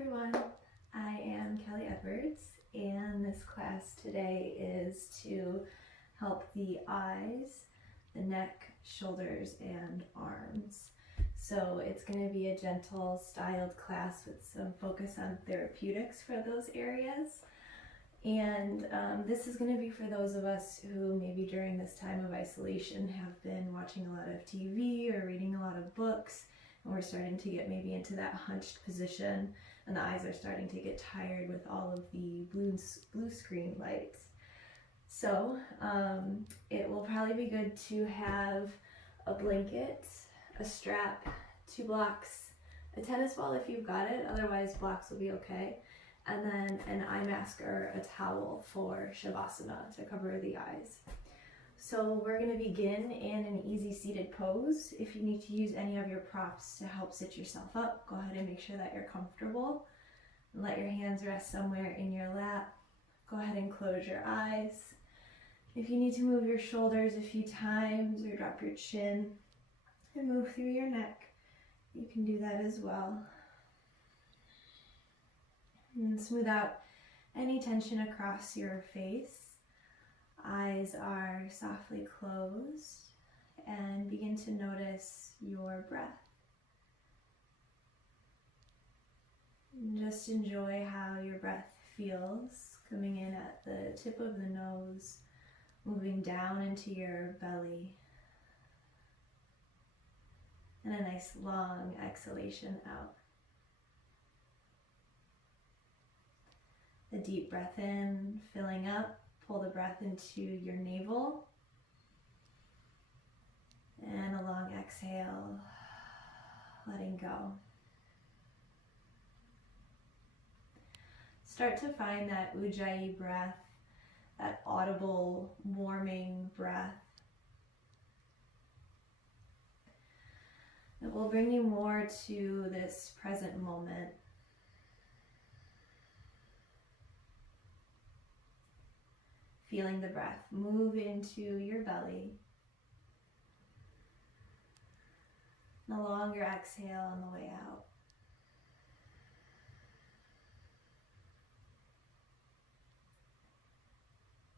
everyone, I am Kelly Edwards, and this class today is to help the eyes, the neck, shoulders, and arms. So it's going to be a gentle styled class with some focus on therapeutics for those areas. And this is going to be for those of us who maybe during this time of isolation have been watching a lot of TV or reading a lot of books, and we're starting to get maybe into that hunched position, and the eyes are starting to get tired with all of the blue screen lights. So it will probably be good to have a blanket, a strap, 2 blocks, a tennis ball if you've got it, otherwise blocks will be okay, and then an eye mask or a towel for Shavasana to cover the eyes. So we're going to begin in an easy seated pose. If you need to use any of your props to help sit yourself up, go ahead and make sure that you're comfortable. Let your hands rest somewhere in your lap. Go ahead and close your eyes. If you need to move your shoulders a few times or drop your chin and move through your neck, you can do that as well. And smooth out any tension across your face. Eyes are softly closed, and begin to notice your breath. Just enjoy how your breath feels coming in at the tip of the nose, moving down into your belly, and a nice long exhalation out. A deep breath in, filling up. Pull the breath into your navel, and a long exhale, letting go. Start to find that Ujjayi breath, that audible, warming breath. It will bring you more to this present moment. Feeling the breath move into your belly. And a longer exhale on the way out.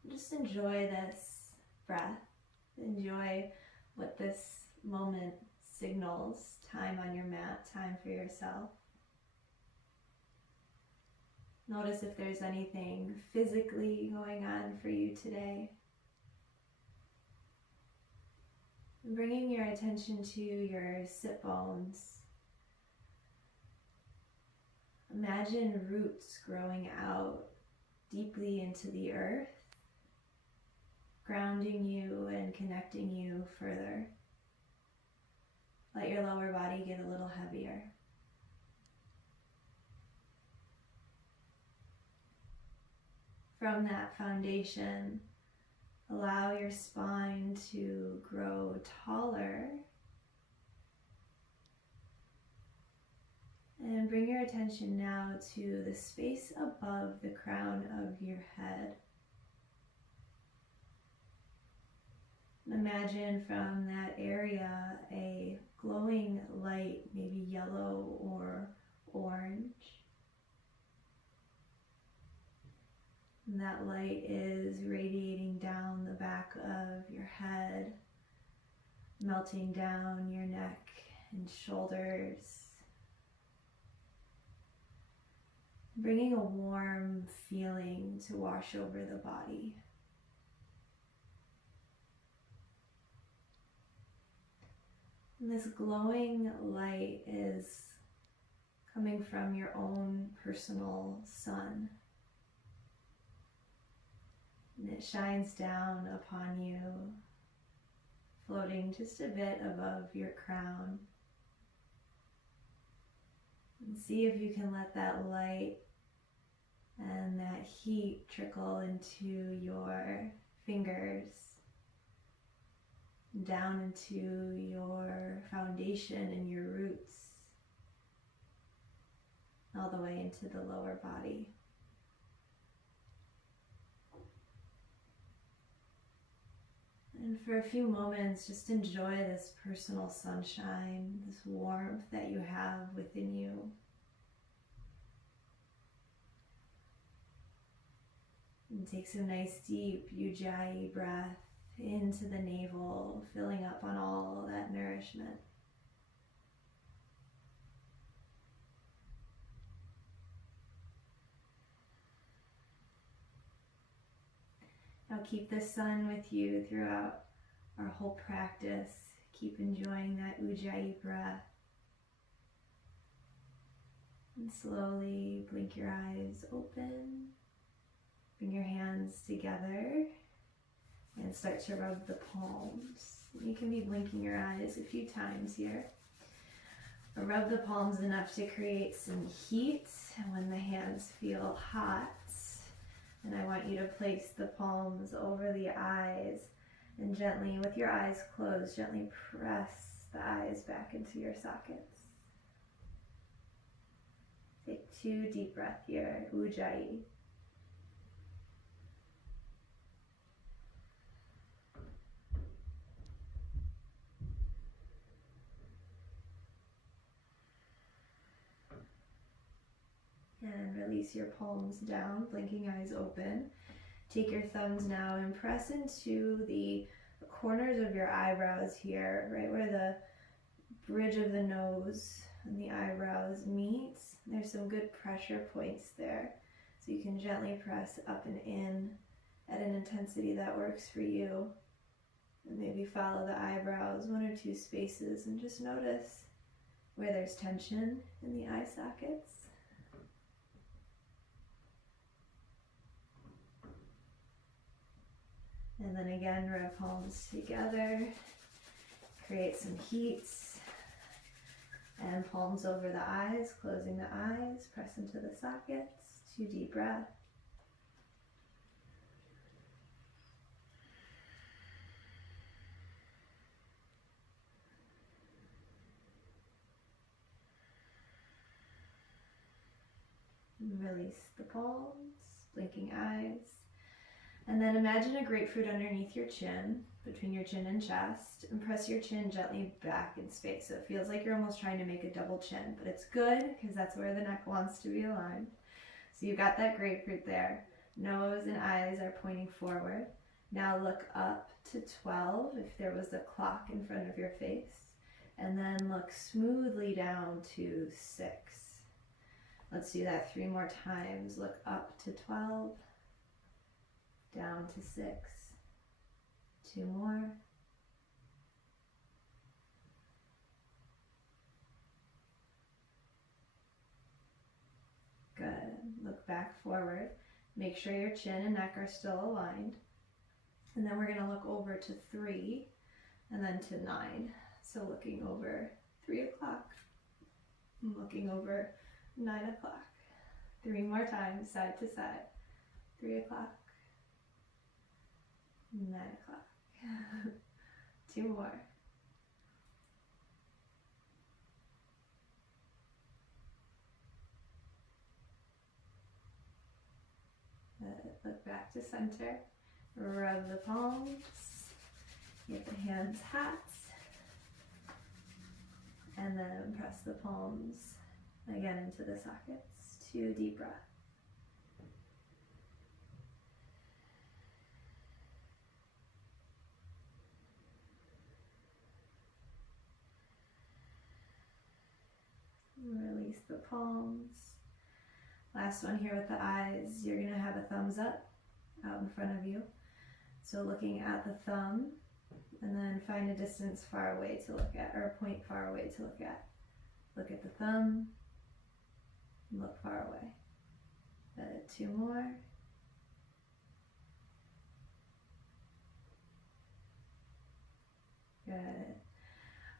Just enjoy this breath. Enjoy what this moment signals. Time on your mat, time for yourself. Notice if there's anything physically going on for you today. And bringing your attention to your sit bones. Imagine roots growing out deeply into the earth, grounding you and connecting you further. Let your lower body get a little heavier. From that foundation, allow your spine to grow taller, and bring your attention now to the space above the crown of your head. Imagine from that area a glowing light, maybe yellow or orange. And that light is radiating down the back of your head, melting down your neck and shoulders, bringing a warm feeling to wash over the body. And this glowing light is coming from your own personal sun. And it shines down upon you, floating just a bit above your crown. And see if you can let that light and that heat trickle into your fingers, down into your foundation and your roots, all the way into the lower body. And for a few moments, just enjoy this personal sunshine, this warmth that you have within you. And take some nice deep Ujjayi breath into the navel, filling up on all that nourishment. Now keep the sun with you throughout our whole practice. Keep enjoying that Ujjayi breath. And slowly blink your eyes open. Bring your hands together and start to rub the palms. You can be blinking your eyes a few times here. Or rub the palms enough to create some heat. And when the hands feel hot, and I want you to place the palms over the eyes and gently, with your eyes closed, gently press the eyes back into your sockets. Take 2 deep breaths here, Ujjayi. And release your palms down, blinking eyes open. Take your thumbs now and press into the corners of your eyebrows here, right where the bridge of the nose and the eyebrows meet. There's some good pressure points there. So you can gently press up and in at an intensity that works for you. And maybe follow the eyebrows 1 or 2 spaces and just notice where there's tension in the eye sockets. And then again, rub palms together, create some heat, and palms over the eyes, closing the eyes, press into the sockets, 2 deep breaths. Release the palms, blinking eyes. And then imagine a grapefruit underneath your chin, between your chin and chest, and press your chin gently back in space. So it feels like you're almost trying to make a double chin, but it's good because that's where the neck wants to be aligned. So you got that grapefruit there. Nose and eyes are pointing forward. Now look up to 12 if there was a clock in front of your face, and then look smoothly down to 6. Let's do that 3 more times. Look up to 12. Down to 6. 2 more. Good. Look back forward. Make sure your chin and neck are still aligned. And then we're going to look over to 3 and then to 9. So looking over 3 o'clock. Looking over 9 o'clock. 3 more times, side to side. 3 o'clock. 9 o'clock. 2 more. Look back to center. Rub the palms. Get the hands hot. And then press the palms again into the sockets. 2 deep breaths. Release the palms. Last one here with the eyes. You're going to have a thumbs up out in front of you. So looking at the thumb, and then find a distance far away to look at, or a point far away to look at. Look at the thumb, and look far away. 2 more. Good.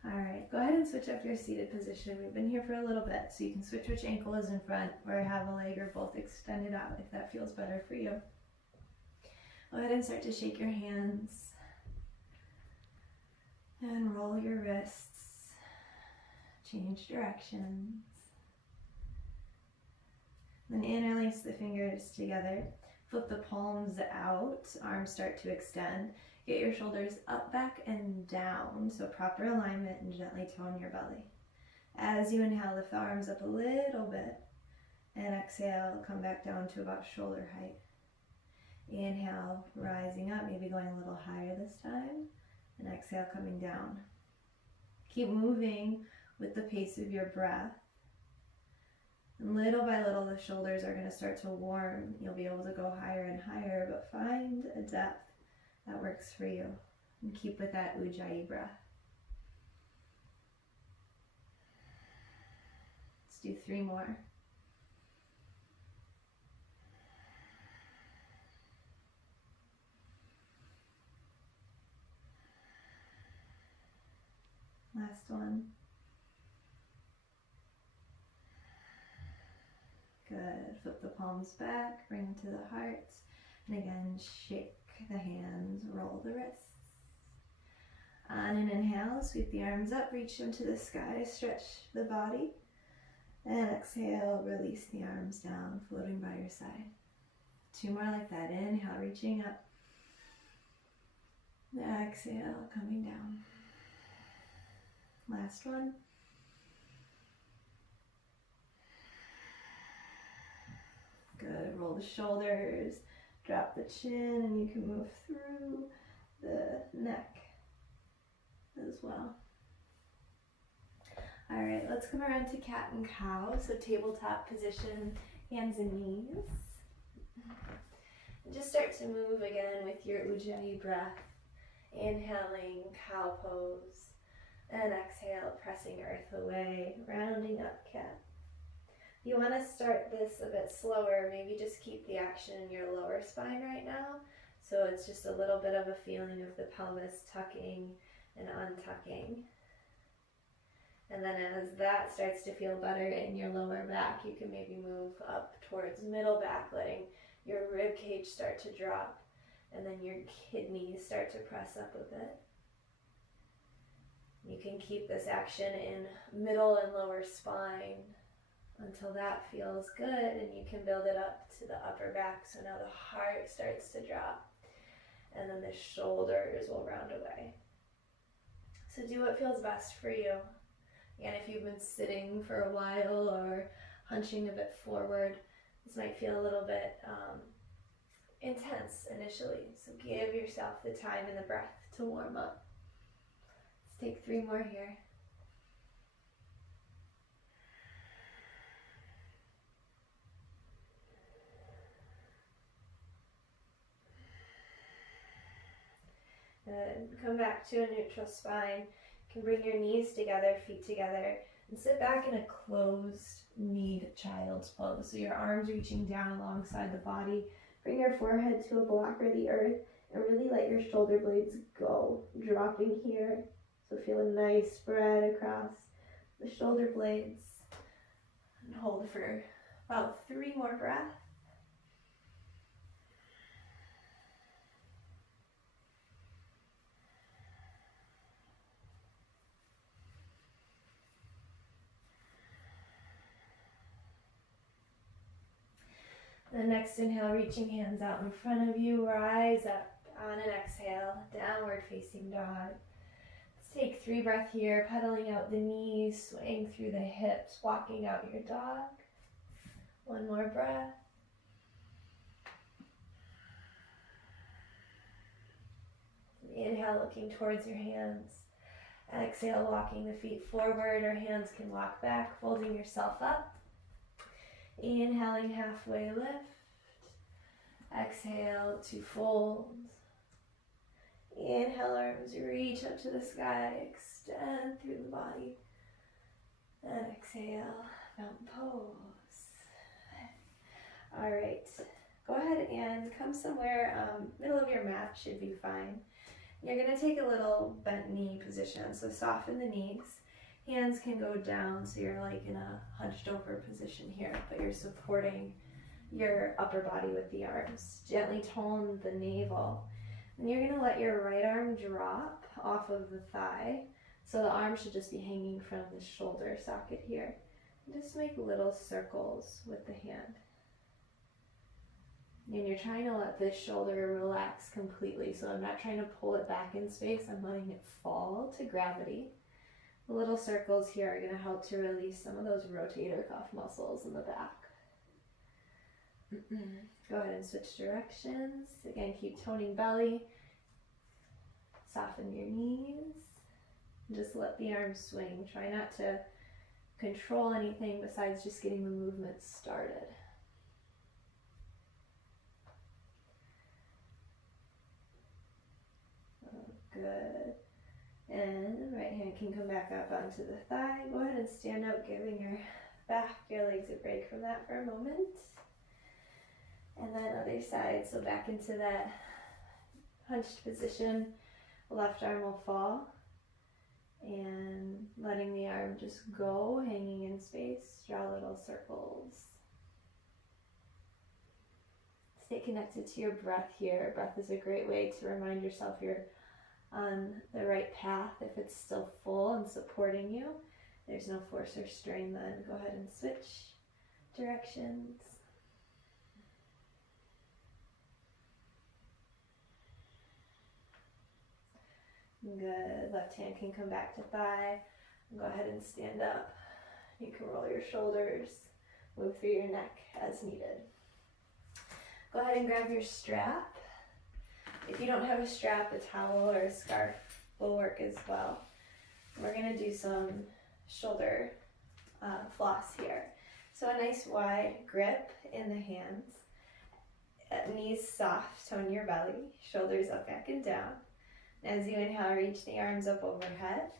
All right, go ahead and switch up your seated position. We've been here for a little bit, so you can switch which ankle is in front or have a leg or both extended out if that feels better for you. Go ahead and start to shake your hands and roll your wrists. Change directions. Then interlace the fingers together. Flip the palms out, arms start to extend. Get your shoulders up, back, and down, so proper alignment, and gently tone your belly. As you inhale, lift the arms up a little bit, and exhale, come back down to about shoulder height. Inhale, rising up, maybe going a little higher this time. And exhale, coming down. Keep moving with the pace of your breath. And little by little, the shoulders are going to start to warm. You'll be able to go higher and higher, but find a depth that works for you. And keep with that Ujjayi breath. Let's do 3 more. Last one. Good. Flip the palms back, bring them to the heart. And again, shake the hands, roll the wrists. On an inhale, sweep the arms up, reach them to the sky, stretch the body. And exhale, release the arms down, floating by your side. 2 more like that. Inhale, reaching up. Exhale, coming down. Last one. Good. Roll the shoulders, drop the chin, and you can move through the neck as well. All right, let's come around to cat and cow. So tabletop position, hands and knees. And just start to move again with your Ujjayi breath. Inhaling, cow pose. And exhale, pressing earth away, rounding up cat. You want to start this a bit slower. Maybe just keep the action in your lower spine right now. So it's just a little bit of a feeling of the pelvis tucking and untucking. And then as that starts to feel better in your lower back, you can maybe move up towards middle back, letting your rib cage start to drop. And then your kidneys start to press up a bit. You can keep this action in middle and lower spine until that feels good, and you can build it up to the upper back. So now the heart starts to drop, and then the shoulders will round away. So do what feels best for you. And if you've been sitting for a while or hunching a bit forward, this might feel a little bit intense initially. So give yourself the time and the breath to warm up. Let's take 3 more here. Good. Come back to a neutral spine. You can bring your knees together, feet together, and sit back in a closed kneed child's pose. So your arms reaching down alongside the body. Bring your forehead to a block or the earth, and really let your shoulder blades go, dropping here. So feel a nice spread across the shoulder blades. And hold for about 3 more breaths. The next inhale, reaching hands out in front of you, rise up on an exhale, downward facing dog. Let's take 3 breaths here, pedaling out the knees, swaying through the hips, walking out your dog. 1 more breath. Inhale, looking towards your hands. Exhale, walking the feet forward, or hands can walk back, folding yourself up. Inhaling, halfway lift. Exhale to fold. Inhale, arms reach up to the sky, extend through the body. And exhale, mountain pose. All right, go ahead and come somewhere, middle of your mat should be fine. You're gonna take a little bent knee position, so soften the knees. Hands can go down, so you're like in a hunched over position here, but you're supporting your upper body with the arms. Gently tone the navel. And you're gonna let your right arm drop off of the thigh, so the arm should just be hanging from the shoulder socket here. And just make little circles with the hand. And you're trying to let this shoulder relax completely, so I'm not trying to pull it back in space, I'm letting it fall to gravity. The little circles here are going to help to release some of those rotator cuff muscles in the back. 1 more breath. Inhale, looking towards your hands. Exhale, walking the feet forward, or hands can walk back, folding yourself up. Go ahead and switch directions. Again, keep toning belly. Soften your knees. Just let the arms swing. Try not to control anything besides just getting the movement started. Oh, good. And right hand can come back up onto the thigh. Go ahead and stand up, giving your back, your legs a break from that for a moment. And then other side, so back into that hunched position. Left arm will fall. And letting the arm just go, hanging in space. Draw little circles. Stay connected to your breath here. Breath is a great way to remind yourself you're on the right path. If it's still full and supporting you, there's no force or strain then. Go ahead and switch directions. Good. Left hand can come back to thigh. Go ahead and stand up. You can roll your shoulders, move through your neck as needed. Go ahead and grab your strap. If you don't have a strap, a towel or a scarf will work as well. We're going to do some shoulder floss here. So a nice wide grip in the hands. Knees soft, tone your belly. Shoulders up, back, and down. As you inhale, reach the arms up overhead.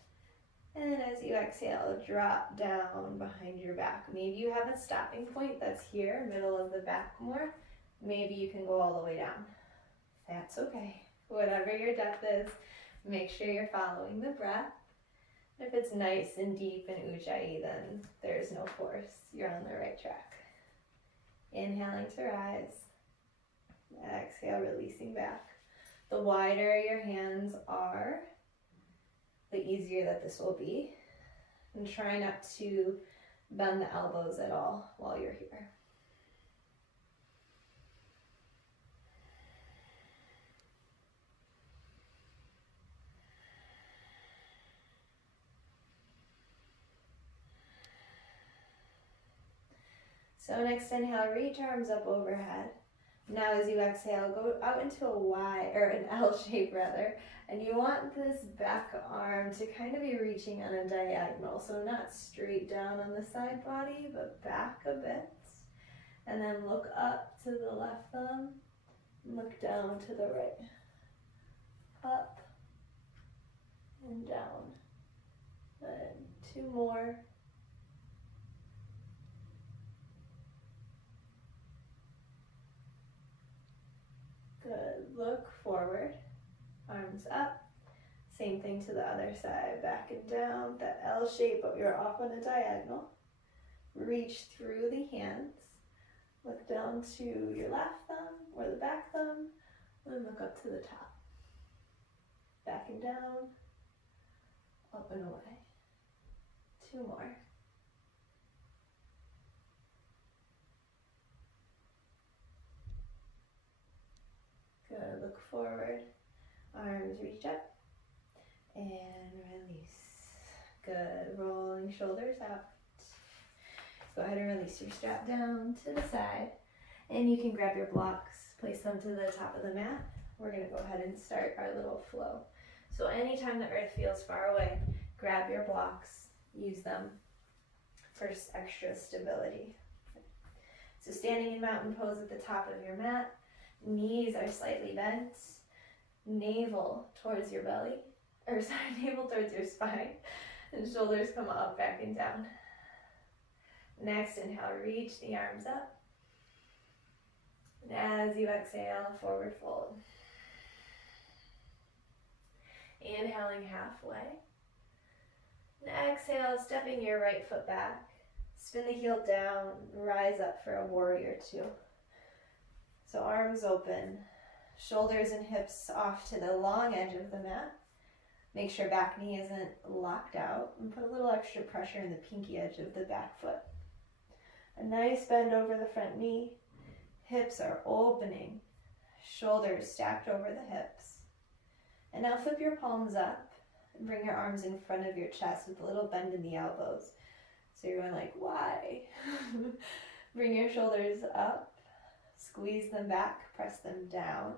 And as you exhale, drop down behind your back. Maybe you have a stopping point that's here, middle of the back more. Maybe you can go all the way down. That's okay. Whatever your depth is, make sure you're following the breath. If it's nice and deep and ujjayi, then there's no force. You're on the right track. Inhaling to rise. Exhale, releasing back. The wider your hands are, the easier that this will be. And try not to bend the elbows at all while you're here. So next inhale, reach arms up overhead. Now as you exhale, go out into a Y, or an L shape rather, and you want this back arm to kind of be reaching on a diagonal, so not straight down on the side body, but back a bit. And then look up to the left thumb, look down to the right. Up and down. Good. 2 more. Good. Look forward. Arms up. Same thing to the other side. Back and down. That L shape, but you're off on a diagonal. Reach through the hands. Look down to your left thumb or the back thumb. And look up to the top. Back and down. Up and away. 2 more. Good. Look forward. Arms reach up. And release. Good. Rolling shoulders out. Go ahead and release your strap down to the side. And you can grab your blocks, place them to the top of the mat. We're going to go ahead and start our little flow. So anytime the earth feels far away, grab your blocks, use them for extra stability. So standing in mountain pose at the top of your mat, knees are slightly bent, navel towards your belly, navel towards your spine, and shoulders come up, back, and down. Next, inhale, reach the arms up. And as you exhale, forward fold. Inhaling halfway. And exhale, stepping your right foot back. Spin the heel down, rise up for a warrior 2. So arms open, shoulders and hips off to the long edge of the mat. Make sure back knee isn't locked out, and put a little extra pressure in the pinky edge of the back foot. A nice bend over the front knee. Hips are opening, shoulders stacked over the hips. And now flip your palms up and bring your arms in front of your chest with a little bend in the elbows. So you're going like, why? Bring your shoulders up, Squeeze them back, press them down,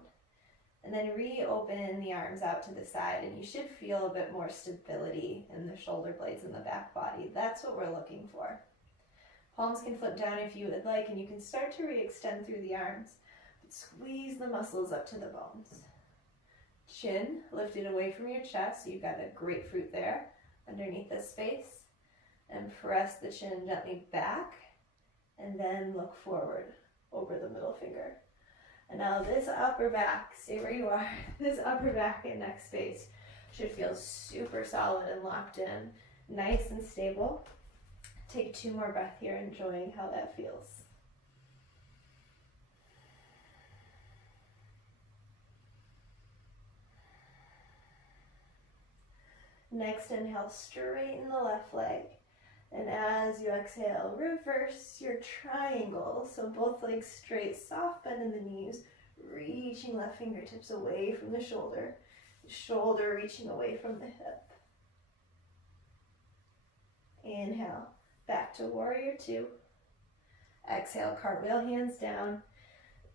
and then reopen the arms out to the side, and you should feel a bit more stability in the shoulder blades and the back body. That's what we're looking for. Palms can flip down if you would like, and you can start to re-extend through the arms, but squeeze the muscles up to the bones. Chin lifted away from your chest, so you've got a grapefruit there underneath this space, and press the chin gently back, and then look forward over the middle finger. And now this upper back, stay where you are, this upper back and neck space should feel super solid and locked in, nice and stable. Take 2 more breaths here, enjoying how that feels. Next, inhale, straighten the left leg. And as you exhale, reverse your triangle. So both legs straight, soft bend in the knees, reaching left fingertips away from the shoulder reaching away from the hip. Inhale, back to warrior 2. Exhale, cartwheel, hands down.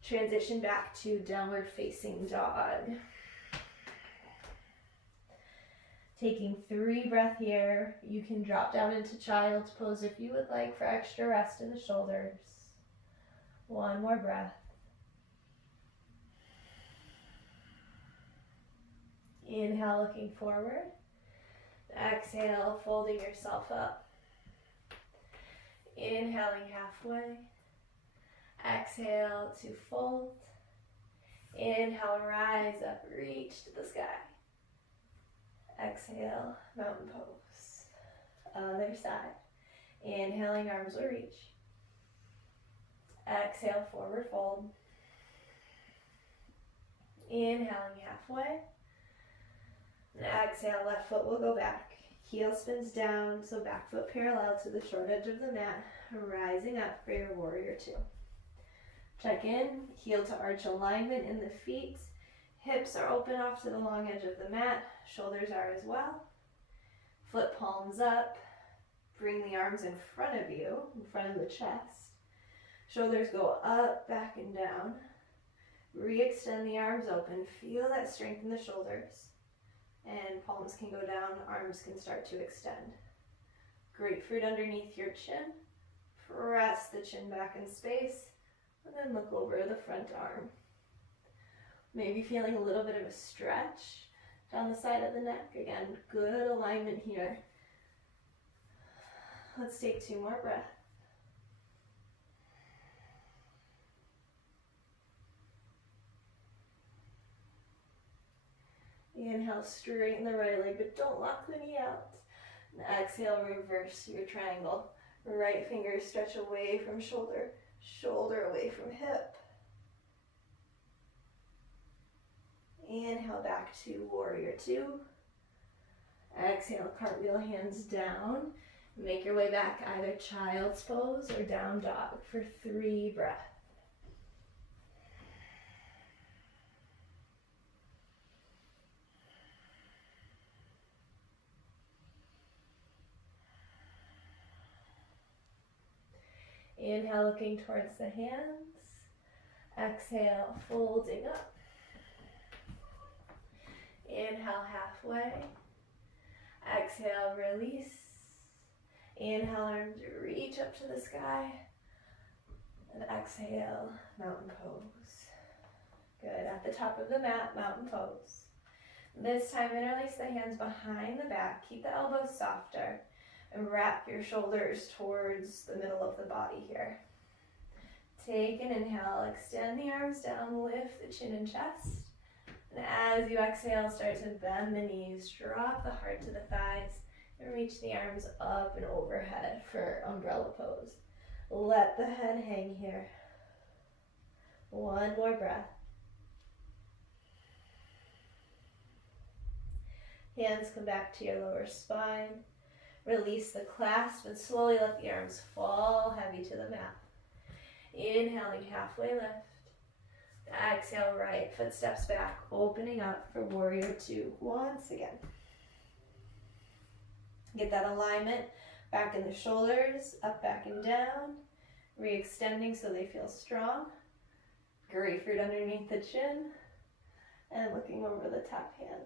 Transition back to downward facing dog. Taking 3 breaths here. You can drop down into child's pose if you would like for extra rest in the shoulders. 1 more breath. Inhale, looking forward. Exhale, folding yourself up. Inhaling halfway. Exhale to fold. Inhale, rise up, reach to the sky. Exhale, mountain pose. Other side. Inhaling, arms will reach. Exhale, forward fold. Inhaling halfway. And exhale, left foot will go back. Heel spins down, so back foot parallel to the short edge of the mat. Rising up for your warrior 2. Check in, heel to arch alignment in the feet. Hips are open off to the long edge of the mat. Shoulders are as well. Flip palms up. Bring the arms in front of you, in front of the chest. Shoulders go up, back, and down. Re-extend the arms open. Feel that strength in the shoulders. And palms can go down, arms can start to extend. Grapefruit underneath your chin. Press the chin back in space. And then look over the front arm. Maybe feeling a little bit of a stretch down the side of the neck. Again, good alignment here. Let's take 2 more breaths. Inhale, straighten the right leg, but don't lock the knee out. And exhale, reverse your triangle. Right finger stretch away from shoulder, shoulder away from hip. Inhale, back to warrior 2. Exhale, cartwheel, hands down. Make your way back, either child's pose or down dog for 3 breaths. Inhale, looking towards the hands. Exhale, folding up. Inhale, halfway. Exhale, release. Inhale, arms reach up to the sky. And exhale, mountain pose. Good. At the top of the mat, mountain pose. This time, interlace the hands behind the back. Keep the elbows softer. And wrap your shoulders towards the middle of the body here. Take an inhale, extend the arms down, lift the chin and chest. And as you exhale, start to bend the knees, drop the heart to the thighs, and reach the arms up and overhead for umbrella pose. Let the head hang here. 1 more breath. Hands come back to your lower spine. Release the clasp and slowly let the arms fall heavy to the mat. Inhaling, halfway lift. Exhale, right foot steps back, opening up for warrior 2 once again. Get that alignment back in the shoulders, up, back, and down. Re-extending so they feel strong. Grapefruit underneath the chin and looking over the top hand.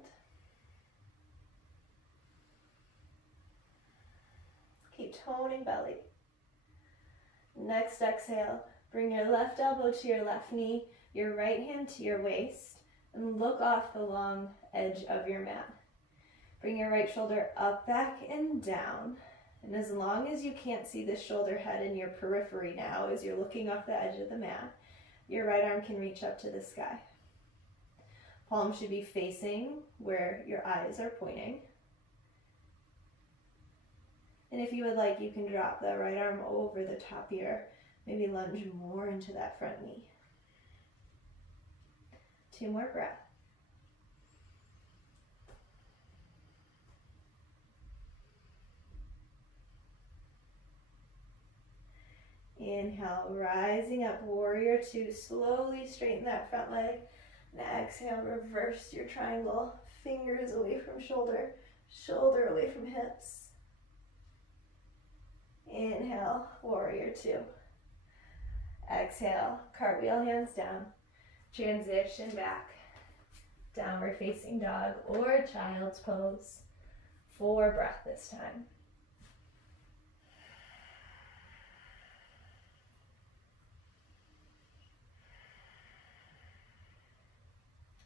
Keep toning belly. Next exhale, bring your left elbow to your left knee, your right hand to your waist, and look off the long edge of your mat. Bring your right shoulder up, back, and down. And as long as you can't see the shoulder head in your periphery now, as you're looking off the edge of the mat, your right arm can reach up to the sky. Palm should be facing where your eyes are pointing. And if you would like, you can drop the right arm over the top ear, maybe lunge more into that front knee. 2 more breaths. Inhale, rising up, warrior 2. Slowly straighten that front leg. And exhale, reverse your triangle. Fingers away from shoulder, shoulder away from hips. Inhale, warrior 2. Exhale, cartwheel, hands down. Transition back. Downward facing dog or child's pose. 4 breaths this time.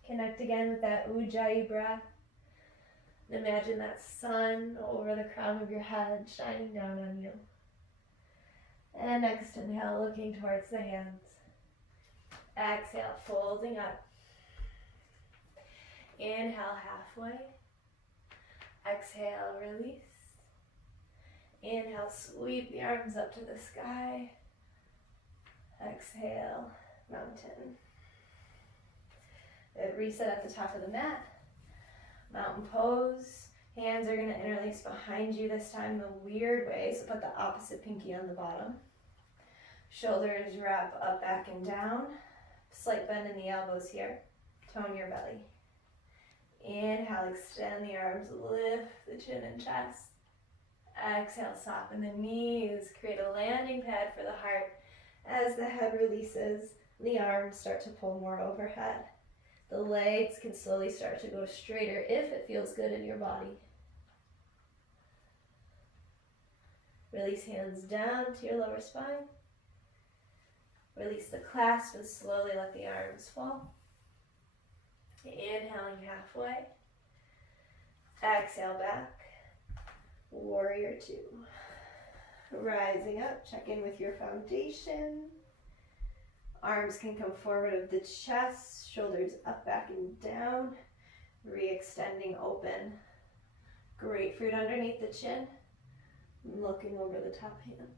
Connect again with that Ujjayi breath. Imagine that sun over the crown of your head shining down on you. And next inhale, looking towards the hands. Exhale, folding up. Inhale, halfway. Exhale, release. Inhale, sweep the arms up to the sky. Exhale, mountain. Reset at the top of the mat. Mountain pose. Hands are going to interlace behind you this time the weird way, so put the opposite pinky on the bottom. Shoulders wrap up, back, and down. Slight bend in the elbows here. Tone your belly. Inhale, extend the arms, lift the chin and chest. Exhale, soften the knees, create a landing pad for the heart. As the head releases, the arms start to pull more overhead. The legs can slowly start to go straighter if it feels good in your body. Release hands down to your lower spine. Release the clasp and slowly let the arms fall. Inhaling halfway. Exhale back. Warrior 2. Rising up, check in with your foundation. Arms can come forward of the chest, shoulders up, back, and down. Re-extending open. Grapefruit underneath the chin. Looking over the top hand.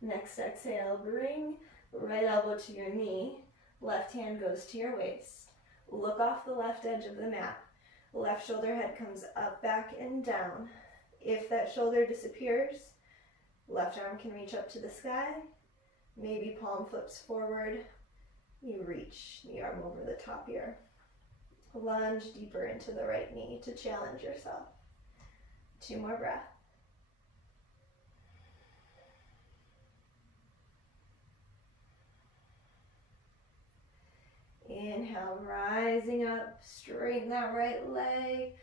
Next exhale, bring right elbow to your knee. Left hand goes to your waist. Look off the left edge of the mat. Left shoulder head comes up, back, and down. If that shoulder disappears, left arm can reach up to the sky. Maybe palm flips forward. You reach the arm over the top ear. Lunge deeper into the right knee to challenge yourself. 2 more breaths. Inhale, rising up, straighten that right leg.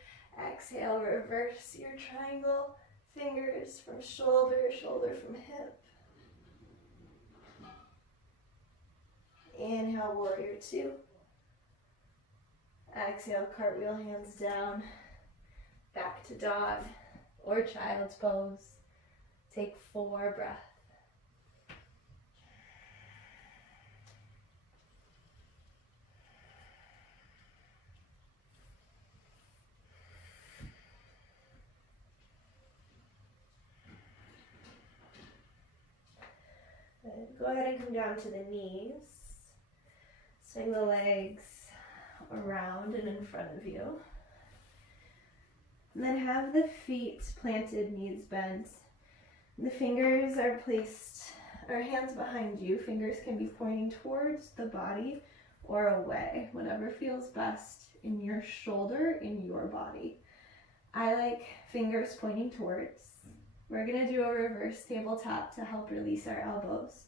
Exhale, reverse your triangle. Fingers from shoulder, shoulder from hip. Inhale, warrior 2. Exhale, cartwheel, hands down. Back to dog or child's pose. Take 4 breaths. Go ahead and come down to the knees. Swing the legs around and in front of you. And then have the feet planted, knees bent. The fingers are placed, or hands behind you. Fingers can be pointing towards the body or away, whatever feels best in your shoulder, in your body. I like fingers pointing towards. We're gonna do a reverse tabletop to help release our elbows.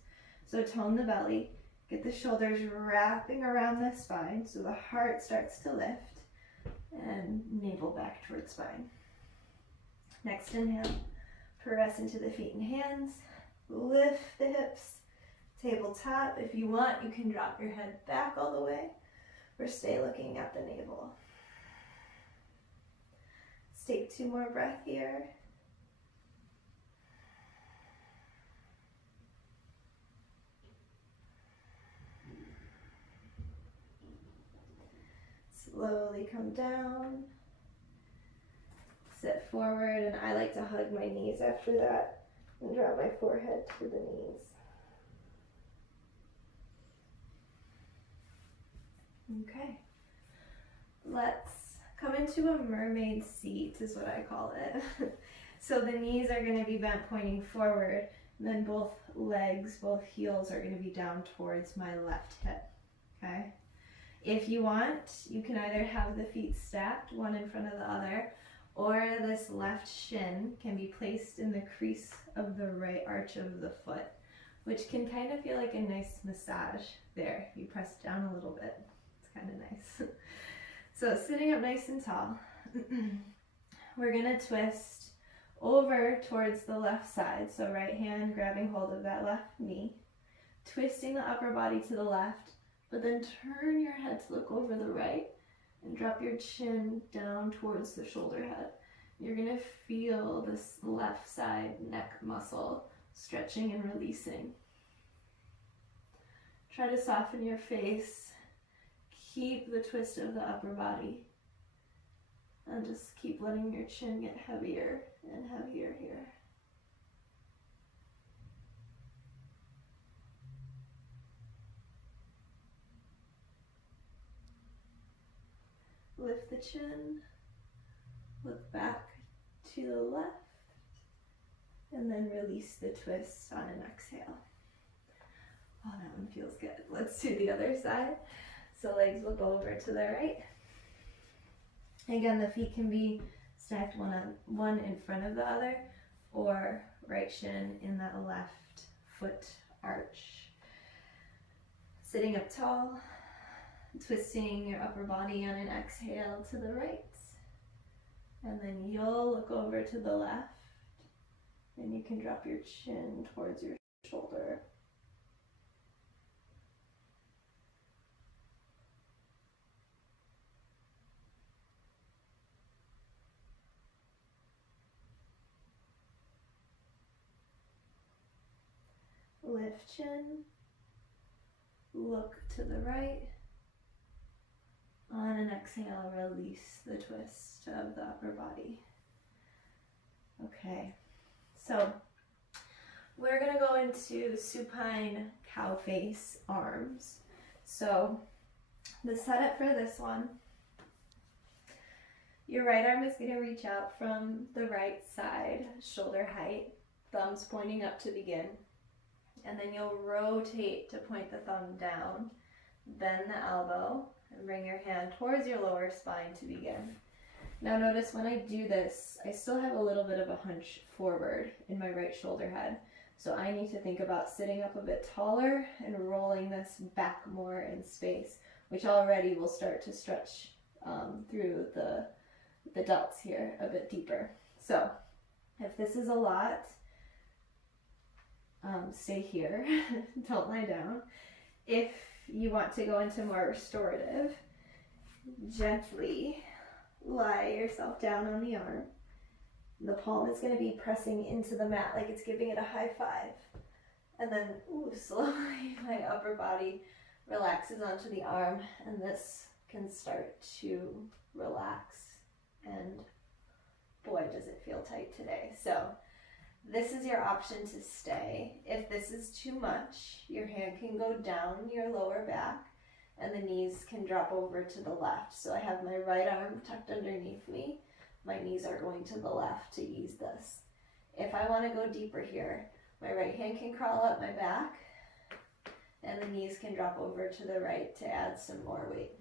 So tone the belly, get the shoulders wrapping around the spine so the heart starts to lift, and navel back towards spine. Next inhale, press into the feet and hands, lift the hips, tabletop. If you want, you can drop your head back all the way or stay looking at the navel. Let's take 2 more breaths here. Slowly come down, sit forward, and I like to hug my knees after that and draw my forehead to the knees. Okay, let's come into a mermaid seat is what I call it. So the knees are going to be bent pointing forward, and then both legs, both heels are going to be down towards my left hip, okay? If you want, you can either have the feet stacked, one in front of the other, or this left shin can be placed in the crease of the right arch of the foot, which can kind of feel like a nice massage there. You press down a little bit. It's kind of nice. So sitting up nice and tall, we're gonna twist over towards the left side. So right hand grabbing hold of that left knee, twisting the upper body to the left, but then turn your head to look over the right and drop your chin down towards the shoulder head. You're gonna feel this left side neck muscle stretching and releasing. Try to soften your face. Keep the twist of the upper body. And just keep letting your chin get heavier and heavier here. Lift the chin, look back to the left, and then release the twist on an exhale. Oh, that one feels good. Let's do the other side. So legs will go over to the right. Again, the feet can be stacked one in front of the other, or right shin in that left foot arch. Sitting up tall, twisting your upper body on an exhale to the right. And then you'll look over to the left, and you can drop your chin towards your shoulder. Lift chin, look to the right. On an exhale, release the twist of the upper body. Okay, so we're gonna go into supine cow face arms. So the setup for this one, your right arm is gonna reach out from the right side, shoulder height, thumbs pointing up to begin. And then you'll rotate to point the thumb down, bend the elbow, and bring your hand towards your lower spine to begin. Now notice when I do this, I still have a little bit of a hunch forward in my right shoulder head. So I need to think about sitting up a bit taller and rolling this back more in space, which already will start to stretch through the delts here a bit deeper. So if this is a lot, stay here, don't lie down. If you want to go into more restorative, gently lie yourself down on the arm. The palm is going to be pressing into the mat like it's giving it a high five. And then slowly my upper body relaxes onto the arm, and this can start to relax. And boy, does it feel tight today. So this is your option to stay. If this is too much, your hand can go down your lower back and the knees can drop over to the left. So I have my right arm tucked underneath me. My knees are going to the left to ease this. If I want to go deeper here, my right hand can crawl up my back and the knees can drop over to the right to add some more weight.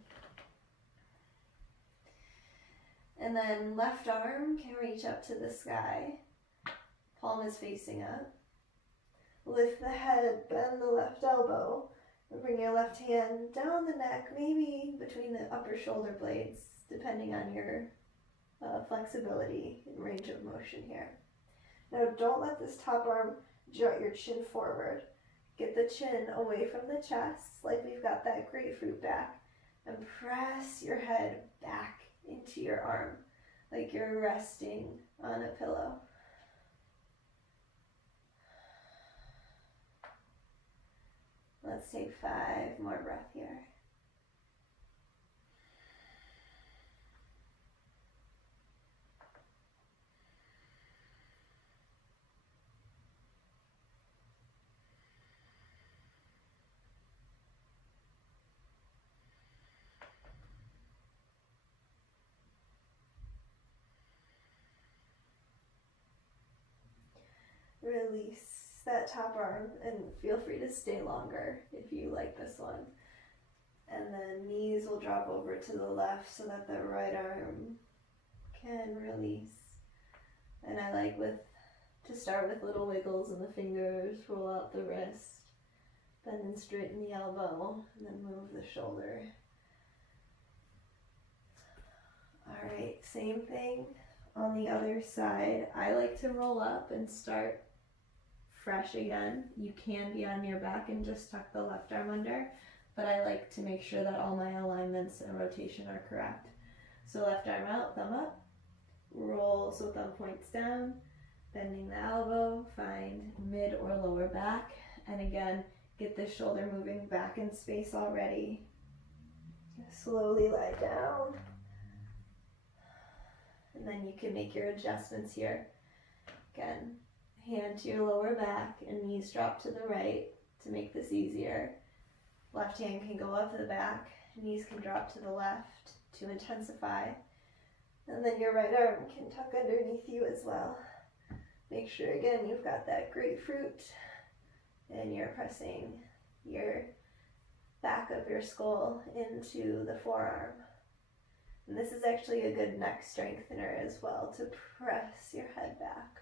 And then left arm can reach up to the sky. Palm is facing up. Lift the head, bend the left elbow, and bring your left hand down the neck, maybe between the upper shoulder blades, depending on your flexibility and range of motion here. Now don't let this top arm jut your chin forward. Get the chin away from the chest, like we've got that grapefruit back, and press your head back into your arm, like you're resting on a pillow. Let's take 5 more breaths here. Release that top arm and feel free to stay longer if you like this one. And then knees will drop over to the left so that the right arm can release. And I like to start with little wiggles in the fingers, roll out the wrist, bend and straighten the elbow, and then move the shoulder. All right, same thing on the other side. I like to roll up and start fresh again. You can be on your back and just tuck the left arm under, but I like to make sure that all my alignments and rotation are correct. So left arm out, thumb up, roll so thumb points down, bending the elbow, find mid or lower back, and again, get the shoulder moving back in space already. Slowly lie down, and then you can make your adjustments here. Again, hand to your lower back and knees drop to the right to make this easier. Left hand can go up to the back, knees can drop to the left to intensify. And then your right arm can tuck underneath you as well. Make sure again you've got that grapefruit and you're pressing your back of your skull into the forearm. And this is actually a good neck strengthener as well, to press your head back.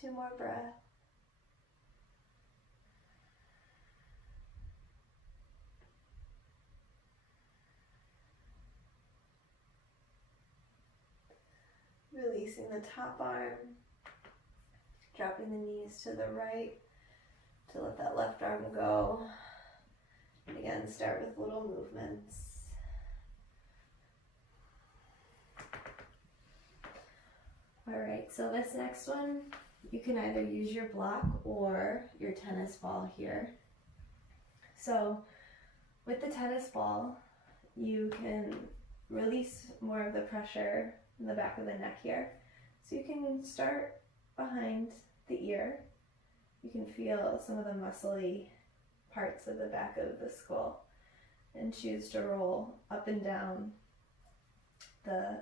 Two more breaths. Releasing the top arm, dropping the knees to the right to let that left arm go. And again, start with little movements. All right, so this next one, you can either use your block or your tennis ball here. So with the tennis ball, you can release more of the pressure in the back of the neck here. So you can start behind the ear. You can feel some of the muscly parts of the back of the skull and choose to roll up and down the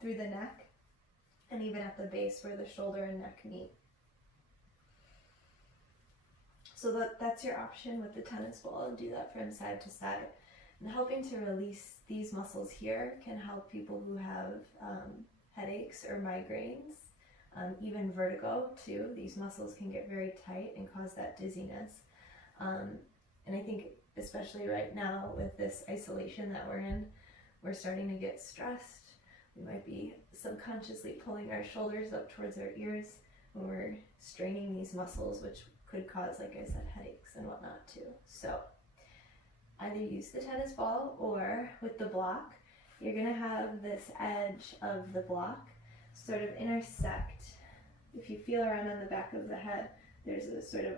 through the neck and even at the base where the shoulder and neck meet. So that's your option with the tennis ball, and do that from side to side. And helping to release these muscles here can help people who have headaches or migraines, even vertigo too. These muscles can get very tight and cause that dizziness. And I think especially right now with this isolation that we're in, we're starting to get stressed. We might be subconsciously pulling our shoulders up towards our ears when we're straining these muscles, which could cause, like I said, headaches and whatnot too. So either use the tennis ball, or with the block, you're gonna have this edge of the block sort of intersect. If you feel around on the back of the head, there's a sort of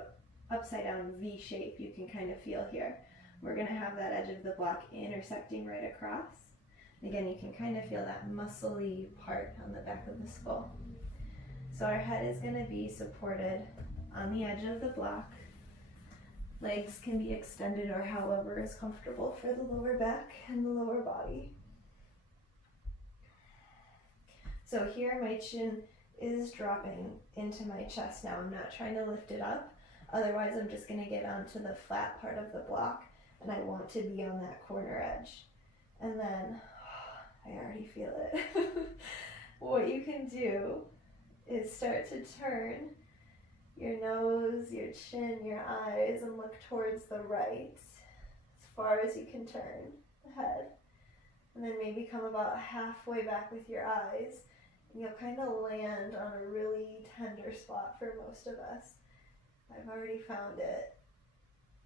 upside down V shape you can kind of feel here. We're gonna have that edge of the block intersecting right across. Again, you can kind of feel that muscly part on the back of the skull. So our head is going to be supported on the edge of the block. Legs can be extended or however is comfortable for the lower back and the lower body. So here my chin is dropping into my chest now. I'm not trying to lift it up. Otherwise, I'm just going to get onto the flat part of the block, and I want to be on that corner edge. And then, I already feel it. What you can do is start to turn your nose, your chin, your eyes, and look towards the right as far as you can turn the head. And then maybe come about halfway back with your eyes, and you'll kind of land on a really tender spot for most of us. I've already found it.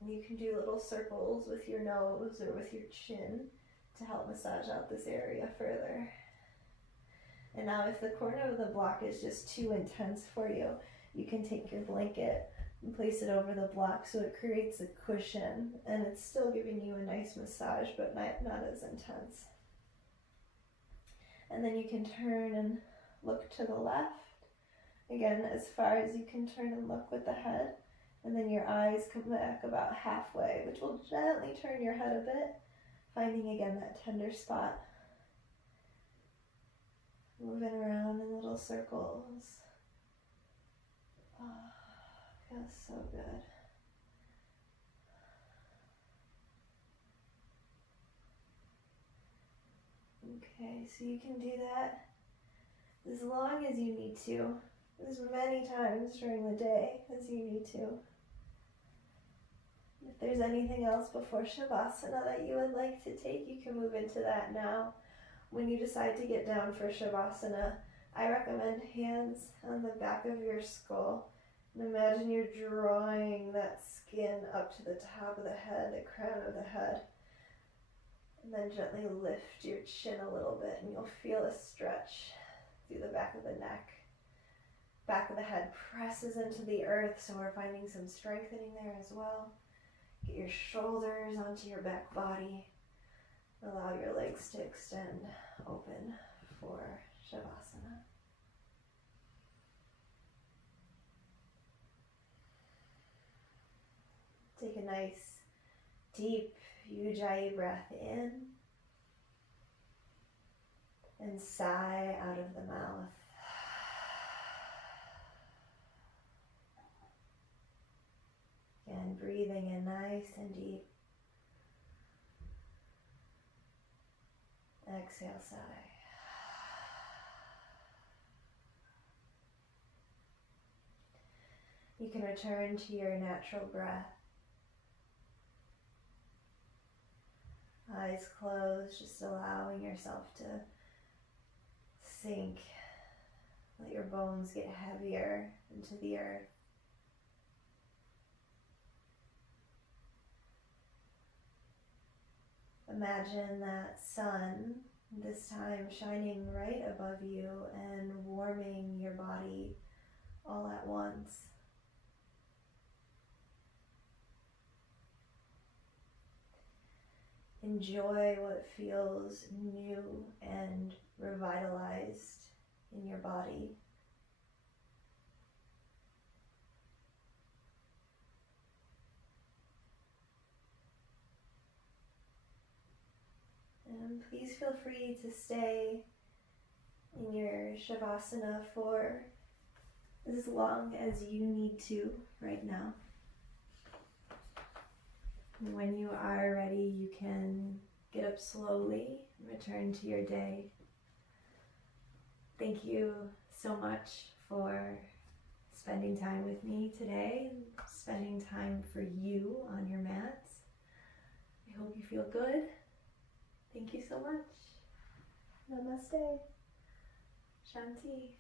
And you can do little circles with your nose or with your chin to help massage out this area further. And now if the corner of the block is just too intense for you, you can take your blanket and place it over the block so it creates a cushion, and it's still giving you a nice massage, but not as intense. And then you can turn and look to the left. Again, as far as you can turn and look with the head. And then your eyes come back about halfway, which will gently turn your head a bit, finding again that tender spot. Moving around in little circles. Oh, feels so good. Okay, so you can do that as long as you need to, as many times during the day as you need to. If there's anything else before Shavasana that you would like to take, you can move into that now. When you decide to get down for Shavasana, I recommend hands on the back of your skull. And imagine you're drawing that skin up to the top of the head, the crown of the head. And then gently lift your chin a little bit, and you'll feel a stretch through the back of the neck. Back of the head presses into the earth, so we're finding some strengthening there as well. Get your shoulders onto your back body. Allow your legs to extend open for Shavasana. Take a nice, deep Ujjayi breath in and sigh out of the mouth. And breathing in nice and deep. Exhale, sigh. You can return to your natural breath. Eyes closed, just allowing yourself to sink. Let your bones get heavier into the earth. Imagine that sun, this time shining right above you and warming your body all at once. Enjoy what feels new and revitalized in your body. And please feel free to stay in your Shavasana for as long as you need to right now. And when you are ready, you can get up slowly and return to your day. Thank you so much for spending time with me today, spending time for you on your mats. I hope you feel good. Thank you so much. Namaste. Shanti.